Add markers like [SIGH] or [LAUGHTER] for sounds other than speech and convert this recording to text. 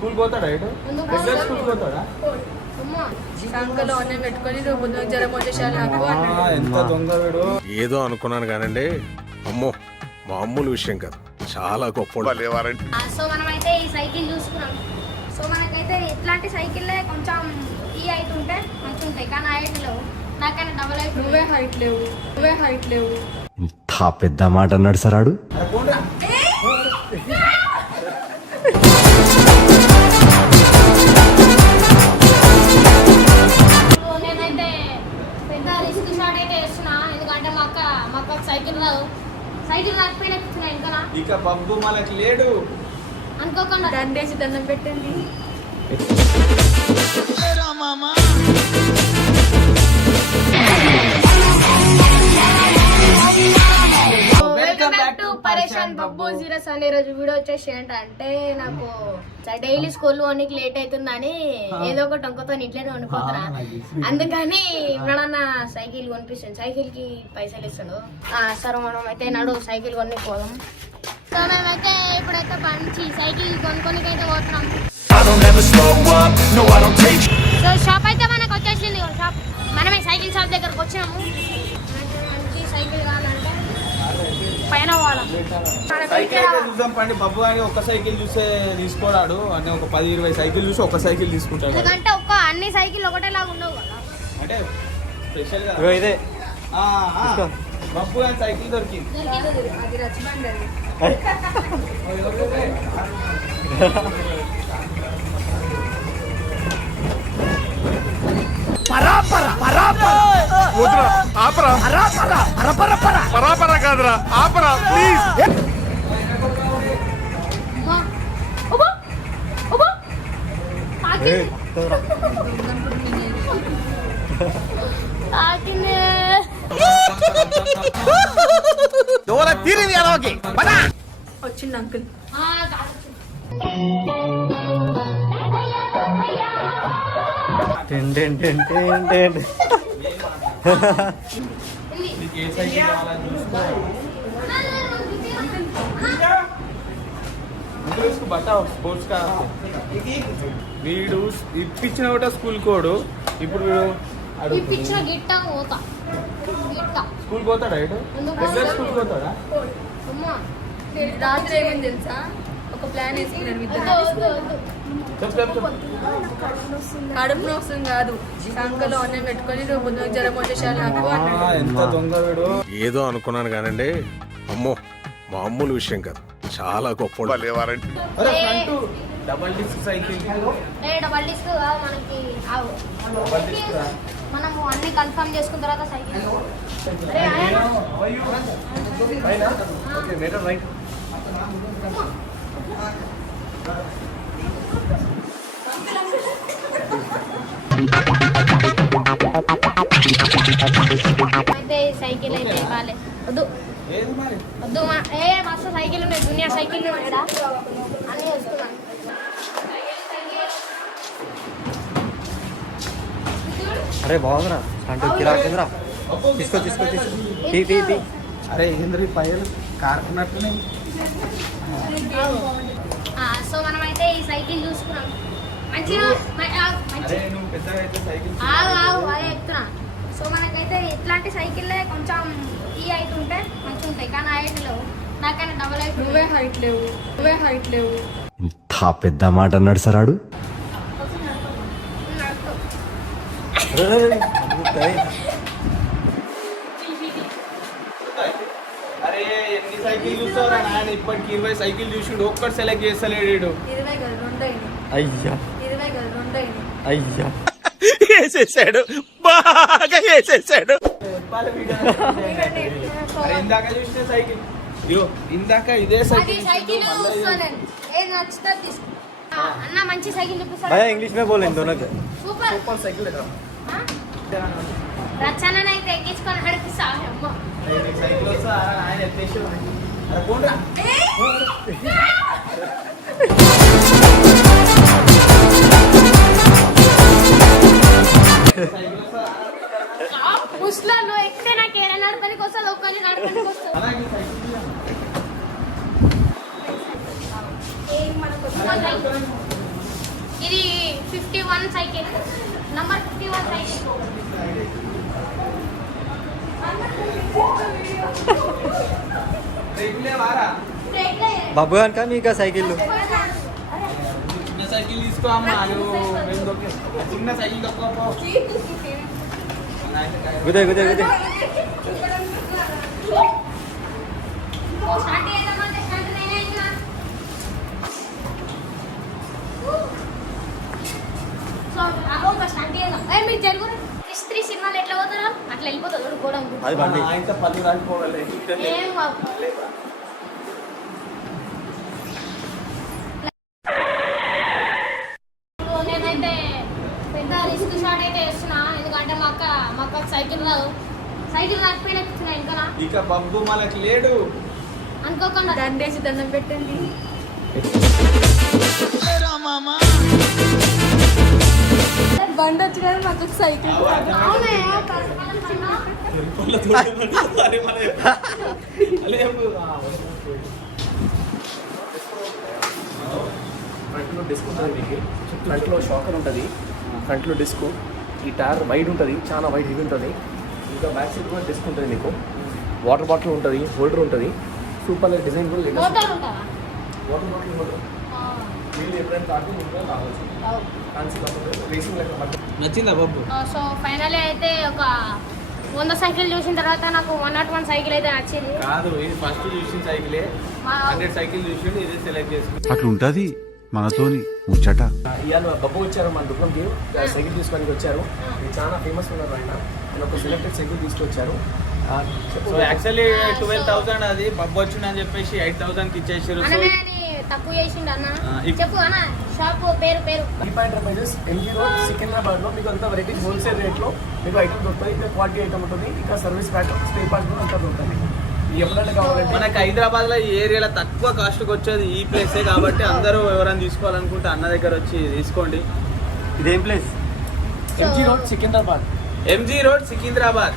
School పోతాడా ఇటు regular school పోతాడా? ఎంత ఏదో అనుకున్నాను కానండి. అమ్మో మామూలు విషయం కాదు. చాలా గొప్ప సో మనమైతే ఈ సైకిల్ చూసుకున్నాం. సో మనకైతే ఇట్లాంటి సైకిల్లే కొంచెం ఈ హైట్ ఉంటే మంచిగా ఉంటాయి కానీ హైట్ లేవు. నాకైనా డబల్ హైట్ నువ్వే హైట్ లేవు. నువ్వే హైట్ లేవు. ఇంత పెద్ద మాట అన్నాడు సరాడు బబ్బు మనకి లేడు. అనుకోకుండా. దండేసి దండం పెట్టండి. వెల్కమ్ బ్యాక్ టు పరేషాన్ బబ్బు జీరస్ అనే రోజు వీడియో వచ్చేసి ఏంటంటే నాకు డైలీ స్కూల్ పోనీకి లేట్ అవుతుందని ఏదో ఒక టొంకతో ఇంట్లోనే వండిపోతున్నా అందుకని ఇప్పుడన్న సైకిల్ కొనిపిస్తాను సైకిల్కి పైసలు ఇస్తాడు. ఆ, సరే మనం అయితే నడు సైకిల్ కొని పోదాం సో మేమైతే ఇప్పుడైతే మంచి సైకిల్ కొనుక్కొని అయితే పోతున్నాం సో షాప్ అయితే మనకు వచ్చేసింది షాప్. మనమే సైకిల్ షాప్ దగ్గరకు వచ్చినాము. మనకి మంచి సైకిల్ కావాలంటే పైన సైకిల్ అయితే చూద్దాం పండి. బబ్బు అని ఒక సైకిల్ చూస్తే తీసుకోడాడు అంటే ఒక పది ఇరవై సైకిల్ చూసి ఒక సైకిల్ తీసుకుంటాడు. ఎందుకంటే ఒక్క అన్ని సైకిల్ ఒకటేలాగా ఉండవు కదా. అంటే స్పెషల్ ఇదే. బబ్బు అని సైకిల్ దొరికింది అది రచ్చబండి అది అబ్బా. అబ్బా. అబ్బా. తాకింది. తాకింది. వచ్చింది అంకుల్ ఆ, కాదు. బట్ట స్పోర్ట్స్ కార్. వీడు ఇప్పించిన ఒకట స్కూల్ కోడ్. ఇప్పుడు వీడు గిట్ట పోతా. గిట్ట. స్కూల్ పోతాడా ఇటు? రెగ్యులర్ స్కూల్ పోతాడా? అమ్మా. రాత్రి ఏమైంది తెలుసా? ఒక ప్లాన్ వేసుకున్నారు వద్దు, ఇద్దరు. వద్దు, వద్దు. చెప్పు చెప్పు చెప్పు. కడుపు నొస్తుంది కాదు. సంకలో అన్నం పెట్టుకొని జ్వరం నాకు. ఏదో అనుకున్నాను కానండి. అమ్మో మామూలు విషయం కాదు. చాలా గొప్ప డబల్ డిస్క్ సైకిల్. ఏ డబల్ డిస్క్ మనకి. మనము అన్ని కన్ఫర్మ్ చేసుకున్న తర్వాత సైకిల్ ఆయన? అయితే సైకిల్ అయితే ఇవ్వాలి. వద్దు. వద్దు ఏ మస్తు సైకిల్ ఉన్నాయి దునియా సైకిల్ ఉన్నాయి అన్నీ వస్తున్నాను అరే బాగుందిరా. అంటే కిరాకుందిరా తీసుకో తీసుకో తీసుకో. తీ తీ తీ అరే ఏంద్రీ పైరు? కారుకున్నట్టునే. ఆ, సో మనం అయితే ఈ సైకిల్ చూసుకున్నాం. మంచిగా మంచి సైకిల్ ఆగు ఆగు అదే చెప్తున్నా. సో మనకైతే ఇట్లాంటి సైకిల్లే కొంచెం ఈ హైట్ ఉంటే మంచిగా ఉంటాయి కానీ హైట్ లేవు. నాకైనా డబల్ హైట్ నువ్వే హైట్ లేవు. నువ్వే హైట్ లేవు. ఇంత పెద్ద మాట అన్నాడు సరాడు అరే ఎన్ని సైకిల్ చూస్తారా నాయన? ఇప్పటికి ఇరవై సైకిల్ చూసిండు. ఒక్కటి సెలెక్ట్ చేస్తలేడు అయ్యా. అయ్యా. వేసేసాడు. బాగా వేసేసాడు. [LAUGHS] ఇందాక చూసిన సైకిల్. ఇయో ఇందాక ఇదే సైకిల్ అన్న మంచి సైకిల్ ఇంగ్లీష్ సూపర్. సైకిల్ రచననైతే ఎక్కించుకొని నడిపిస్తా అమ్మ. సైకిల్ వస్తా ఆయన ఎత్తేసి పోండ్రా. ఎక్కితే నాకు నడపనికి వస్తుంది. నడపనికి వస్తుంది? ఇది fifty one cycle number fifty one cycle రేపులే వారా బాబు కనుక మీకు సైకిల్ చిన్న సైకిల్ తీసుకో అమ్మా నువ్వు మేము దొక్కే ఆ చిన్న సైకిల్ దొక్కపో గుదే గుదే అది బండి. నేనైతే పెద్ద రిస్క్ షాట్ అయితే వేస్తున్నా ఎందుకంటే మా అక్క మా అక్క సైకిల్ రాదు. సైకిల్ రాకపోయినా ఇంకా ఇక బబ్బు మనకి లేడు. అనుకోకుండా. దండేసి దండం పెట్టండి. బండి వచ్చి కానీ మాకు ఒక సైకిల్ ఫ్రంట్లో డిస్క్ ఉంటుంది. మీకు ఫ్రంట్లో షాకర్ ఉంటుంది. ఫ్రంట్లో డిస్క్ ఈ టైర్ వైడ్ ఉంటుంది చాలా వైడ్ హెవీ ఉంటుంది. ఇంకా బ్యాక్ సైడ్ కూడా డిస్క్ ఉంటుంది? మీకు వాటర్ బాటిల్ ఉంటుంది? హోల్డర్ ఉంటుంది సూపర్ డిజైన్ కూడా వాటర్ బాటిల్ హోల్డర్ వీళ్ళు ఎప్పుడైనా తాకి ముందుగా రావచ్చు ఫ్యాన్సీ కాకుండా రేసింగ్ లెక్క పట్టు నచ్చిందా బబ్బు సో ఫైనల్ అయితే ఒక వంద సైకిల్ చూసిన తర్వాత నాకు వన్ నాట్ వన్ సైకిల్ అయితే నచ్చింది. కాదు ఇది ఫస్ట్ చూసిన సైకిలే. హండ్రెడ్ సైకిల్ చూసిండు ఇదే సెలెక్ట్ చేసుకుని అట్లుంటది మనతోని ముచ్చట. ఇవాళ బబ్బు వచ్చారు మన దుకాణంకి సైకిల్ తీసుకోవడానికి వచ్చారు. ఇది చాలా ఫేమస్ ఉన్నారు ఆయన. ఆయన ఒక సెలెక్టెడ్ సైకిల్ తీసుకొచ్చారు. సో యాక్చువల్లీ ట్వెల్వ్ థౌసండ్ అది బబ్బు వచ్చిందని చెప్పేసి ఎయిట్ థౌసండ్కి ఇచ్చేసారు తక్కువ చేసిండు అన్న. చెప్పు అన్న షాప్ పేరు పేరు. ఎంజీ రోడ్ సికింద్రాబాద్లో మీకు అంతా వెరైటీస్ హోల్సేల్ రేట్లో మీకు ఐటమ్ దొరుకుతాయి. ఇంకా క్వాలిటీ ఐటమ్ ఉంటుంది. ఇంకా సర్వీస్ ప్యాక్ స్టే పార్ట్ కూడా అంతా దొరుకుతుంది మీకు ఎప్పుడైనా కావాలంటే మనకి హైదరాబాద్లో ఈ ఏరియాలో తక్కువ కాస్ట్కి వచ్చేది ఈ ప్లేసే కాబట్టి అందరూ ఎవరైనా తీసుకోవాలనుకుంటే అన్న దగ్గర వచ్చి తీసుకోండి. ఇదేం place MG road Secunderabad. MG road Secunderabad.